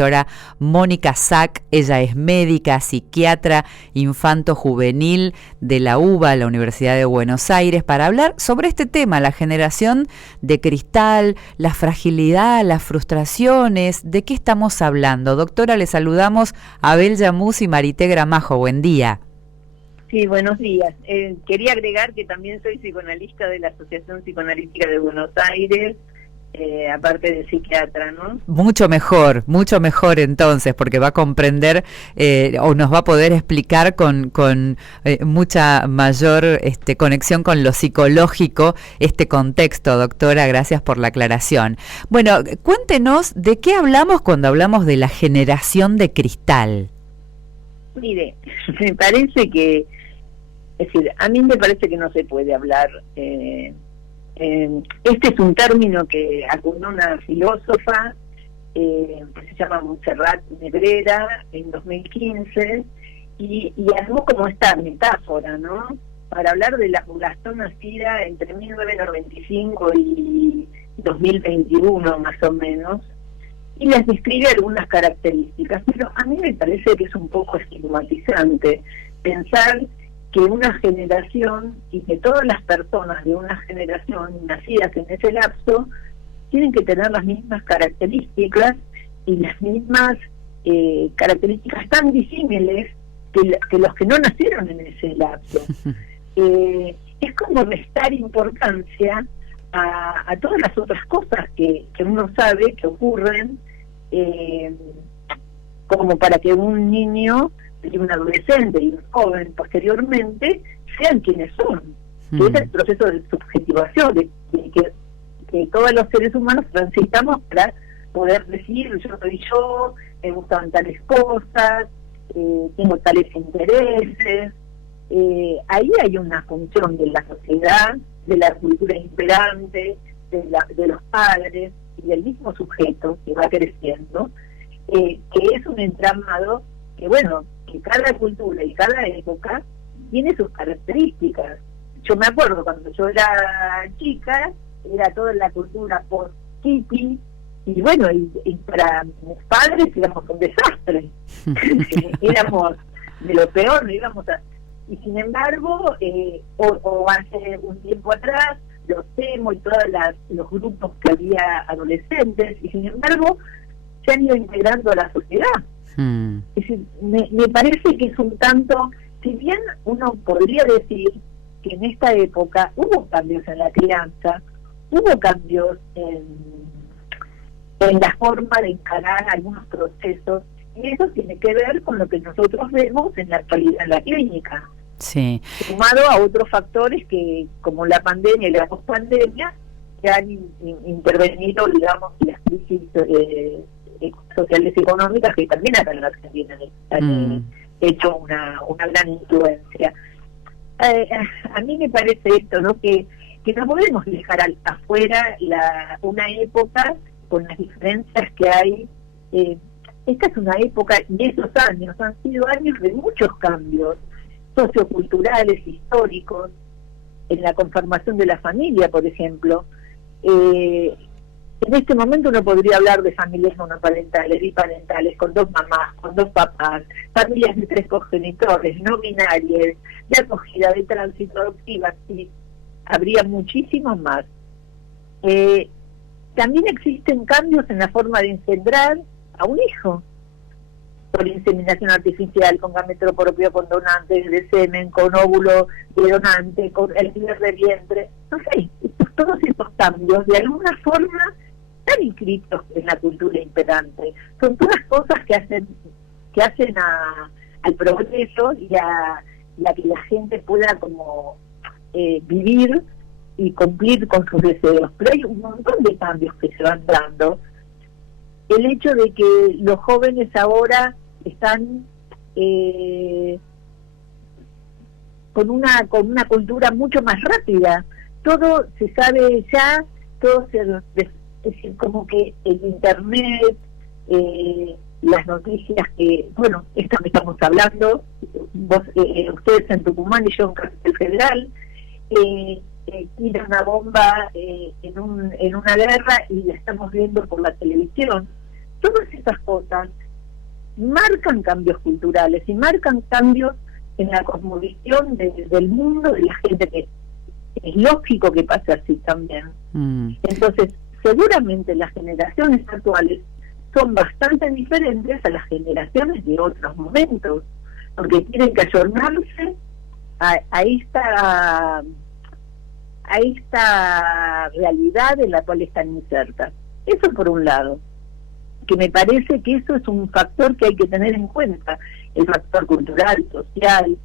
doctora Mónica Sack. Ella es médica, psiquiatra infanto-juvenil de la UBA, la Universidad de Buenos Aires, para hablar sobre este tema, la generación de cristal, la fragilidad, las frustraciones. ¿De qué estamos hablando? Doctora, le saludamos a Abel Yamuz y Marité Gramajo. Buen día. Sí, buenos días. Quería agregar que también soy psicoanalista de la Asociación Psicoanalítica de Buenos Aires, aparte de psiquiatra, ¿no? Mucho mejor entonces, porque va a comprender o nos va a poder explicar con mucha mayor conexión con lo psicológico este contexto, doctora. Gracias por la aclaración. Bueno, cuéntenos de qué hablamos cuando hablamos de la generación de cristal. Mire, me parece que, es decir, a mí me parece que no se puede hablar. Este es un término que acuñó una filósofa que se llama Montserrat Nebrera en 2015 y armó como esta metáfora, ¿no? Para hablar de la población nacida entre 1995 y 2021 más o menos, y les describe algunas características, pero a mí me parece que es un poco estigmatizante pensar que una generación y que todas las personas de una generación nacidas en ese lapso tienen que tener las mismas características y las mismas características tan disímiles que los que no nacieron en ese lapso. Es como restar importancia a todas las otras cosas que uno sabe que ocurren, como para que un niño y un adolescente y un joven posteriormente sean quienes son, que es el proceso de subjetivación de que todos los seres humanos transitamos para poder decir yo soy yo, me gustan tales cosas, tengo tales intereses. Ahí hay una función de la sociedad, de la cultura imperante, de los padres y del mismo sujeto que va creciendo, que es un entramado que, bueno, que cada cultura y cada época tiene sus características. Yo me acuerdo cuando yo era chica, era toda la cultura post-hippie, y bueno, y para mis padres éramos un desastre. Éramos de lo peor, no íbamos a... Y sin embargo, o hace un tiempo atrás, los emo y todos los grupos que había adolescentes, y sin embargo, se han ido integrando a la sociedad. Es decir, me parece que es un tanto, si bien uno podría decir que en esta época hubo cambios en la crianza, hubo cambios en la forma de encarar algunos procesos, y eso tiene que ver con lo que nosotros vemos en la actualidad en la clínica. Sí. Sumado a otros factores que, como la pandemia y la pospandemia, que han intervenido, digamos, las crisis sociales y económicas, que también acá en la Argentina han hecho una gran influencia. A mí me parece esto, ¿no? Que no podemos dejar afuera una época con las diferencias que hay. Esta es una época, y esos años han sido años de muchos cambios socioculturales, históricos, en la conformación de la familia, por ejemplo. En este momento uno podría hablar de familias monoparentales, biparentales, con dos mamás, con dos papás, familias de tres progenitores, no binarias, de acogida, de tránsito, adoptiva, y habría muchísimos más. También existen cambios en la forma de engendrar a un hijo, por inseminación artificial, con gameto propio, con donantes de semen, con óvulo de donante, con el de vientre, no sé, todos estos cambios de alguna forma están inscritos en la cultura imperante. Son todas cosas que hacen al progreso y a que la gente pueda como vivir y cumplir con sus deseos. Pero hay un montón de cambios que se van dando. El hecho de que los jóvenes ahora están con una cultura mucho más rápida, todo se sabe ya, todo es decir, como que el internet, las noticias que, bueno, esto que estamos hablando, vos, ustedes en Tucumán y yo en Capital Federal, tira una bomba en una guerra y la estamos viendo por la televisión. todas esas cosas marcan cambios culturales y marcan cambios en la cosmovisión del mundo, de la gente, que es lógico que pase así también. Entonces, seguramente las generaciones actuales son bastante diferentes a las generaciones de otros momentos, porque tienen que ayornarse a esta realidad en la cual están insertas. Eso por un lado, que me parece que eso es un factor que hay que tener en cuenta, el factor cultural, social,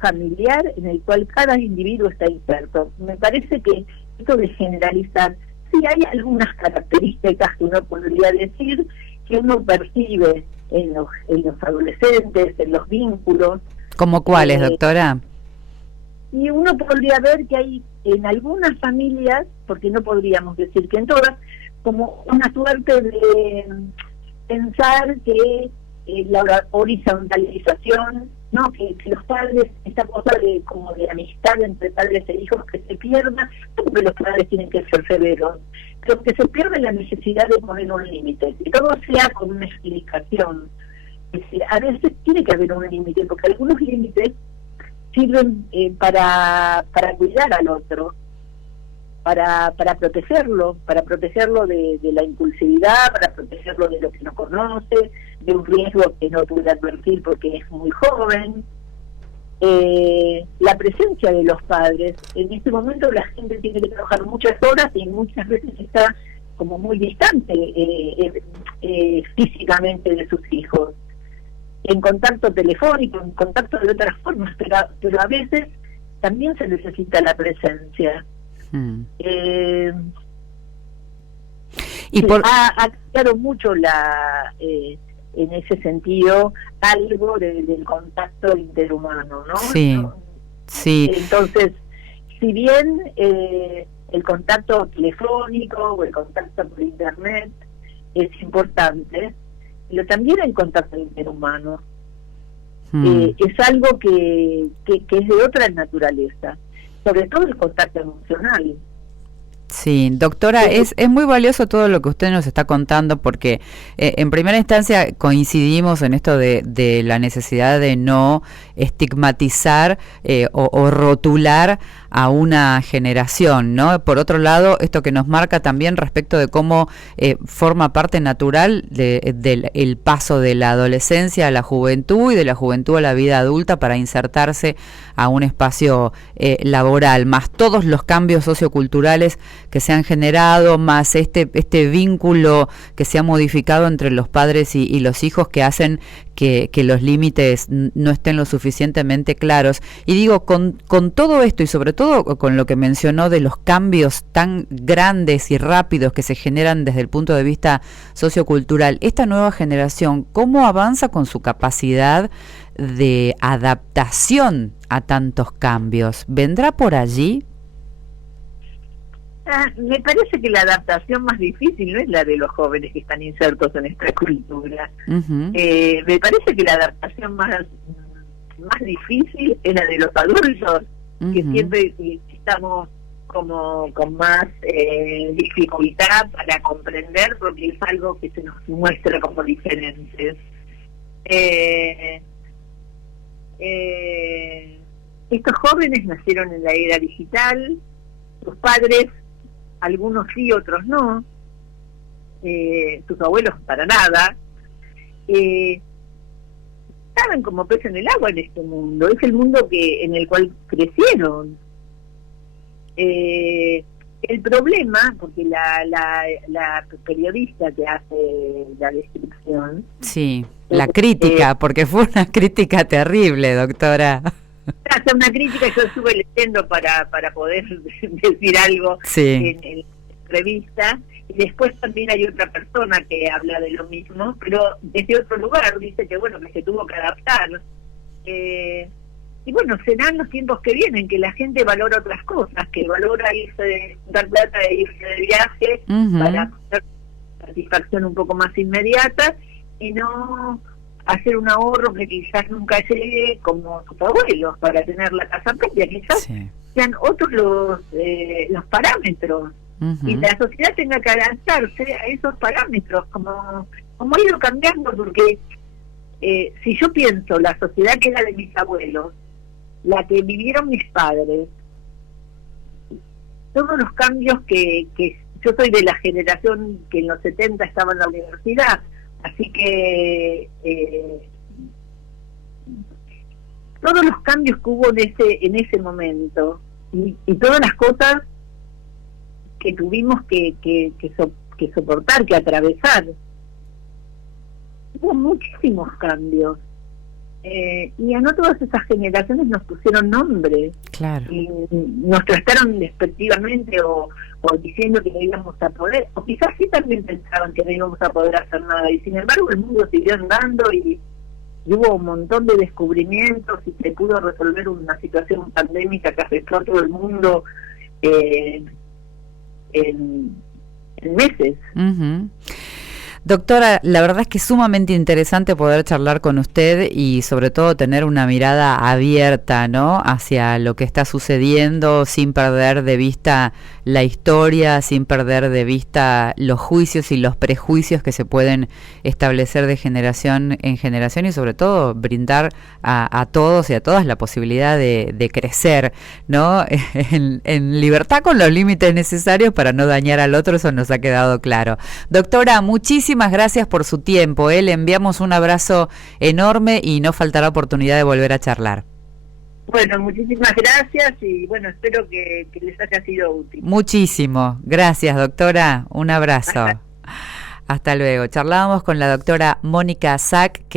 familiar, en el cual cada individuo está inserto. Me parece que esto de generalizar, sí hay algunas características que uno podría decir que uno percibe en los adolescentes, en los vínculos. ¿Cómo cuáles, doctora? Y uno podría ver que hay en algunas familias, porque no podríamos decir que en todas, como una suerte de pensar que la horizontalización, ¿no? Que los padres, esta cosa de como de amistad entre padres e hijos que se pierda, no porque los padres tienen que ser severos, pero que se pierde la necesidad de poner un límite, que todo sea con una explicación. Es decir, a veces tiene que haber un límite, porque algunos límites sirven para cuidar al otro, para protegerlo de la impulsividad, para protegerlo de lo que no conoce, de un riesgo que no puede advertir porque es muy joven. La presencia de los padres, en este momento la gente tiene que trabajar muchas horas y muchas veces está como muy distante físicamente de sus hijos, en contacto telefónico, en contacto de otras formas, pero a veces también se necesita la presencia. Y ha cambiado mucho en ese sentido algo del contacto interhumano, ¿no? Sí, sí. Entonces, si bien el contacto telefónico o el contacto por internet es importante, pero también el contacto interhumano es algo que es de otra naturaleza, sobre todo el contacto emocional. Sí, doctora, es muy valioso todo lo que usted nos está contando, porque en primera instancia coincidimos en esto de la necesidad de no estigmatizar o rotular a una generación, ¿no? Por otro lado, esto que nos marca también respecto de cómo forma parte natural del paso de la adolescencia a la juventud y de la juventud a la vida adulta para insertarse a un espacio laboral, más todos los cambios socioculturales que se han generado, más este vínculo que se ha modificado entre los padres y los hijos, que hacen que los límites no estén lo suficientemente claros. Y digo, con todo esto y sobre todo con lo que mencionó de los cambios tan grandes y rápidos que se generan desde el punto de vista sociocultural, esta nueva generación, ¿cómo avanza con su capacidad de adaptación a tantos cambios? ¿Vendrá por allí? Me parece que la adaptación más difícil no es la de los jóvenes que están insertos en esta cultura. Me parece que la adaptación más difícil es la de los adultos, que siempre estamos como con más dificultad para comprender, porque es algo que se nos muestra como diferentes. Estos jóvenes nacieron en la era digital, sus padres, algunos sí, otros no, sus abuelos para nada, estaban como pez en el agua en este mundo, es el mundo en el cual crecieron. El problema, porque la periodista que hace la descripción... Sí, la crítica, porque fue una crítica terrible, doctora. Hace una crítica, yo estuve leyendo para poder decir algo en la entrevista, y después también hay otra persona que habla de lo mismo, pero desde otro lugar, dice que bueno, que se tuvo que adaptar. Y bueno, serán los tiempos que vienen, que la gente valora otras cosas, que valora dar plata e irse de viaje para tener satisfacción un poco más inmediata, y no hacer un ahorro que quizás nunca llegue como sus abuelos para tener la casa propia, quizás sean otros los parámetros. Uh-huh. Y la sociedad tenga que adaptarse a esos parámetros, como ha ido cambiando, porque si yo pienso la sociedad que era de mis abuelos, la que vivieron mis padres, todos los cambios que yo soy de la generación que en los 70 estaba en la universidad, así que todos los cambios que hubo en ese momento y todas las cosas que tuvimos que soportar, que atravesar, hubo muchísimos cambios. Y a no todas esas generaciones nos pusieron nombre. Claro. Y nos trataron despectivamente o diciendo que no íbamos a poder, o quizás sí también pensaban que no íbamos a poder hacer nada, y sin embargo el mundo siguió andando y hubo un montón de descubrimientos y se pudo resolver una situación pandémica que afectó a todo el mundo en meses. Uh-huh. Doctora, la verdad es que es sumamente interesante poder charlar con usted y sobre todo tener una mirada abierta, ¿no?, hacia lo que está sucediendo, sin perder de vista la historia, sin perder de vista los juicios y los prejuicios que se pueden establecer de generación en generación y sobre todo brindar a todos y a todas la posibilidad de crecer, ¿no?, en libertad con los límites necesarios para no dañar al otro. Eso nos ha quedado claro. Doctora, muchísimas gracias por su tiempo. Le enviamos un abrazo enorme y no faltará oportunidad de volver a charlar. Bueno, muchísimas gracias y bueno, espero que les haya sido útil. Muchísimo. Gracias, doctora. Un abrazo. Hasta luego. Charlábamos con la doctora Mónica Sack.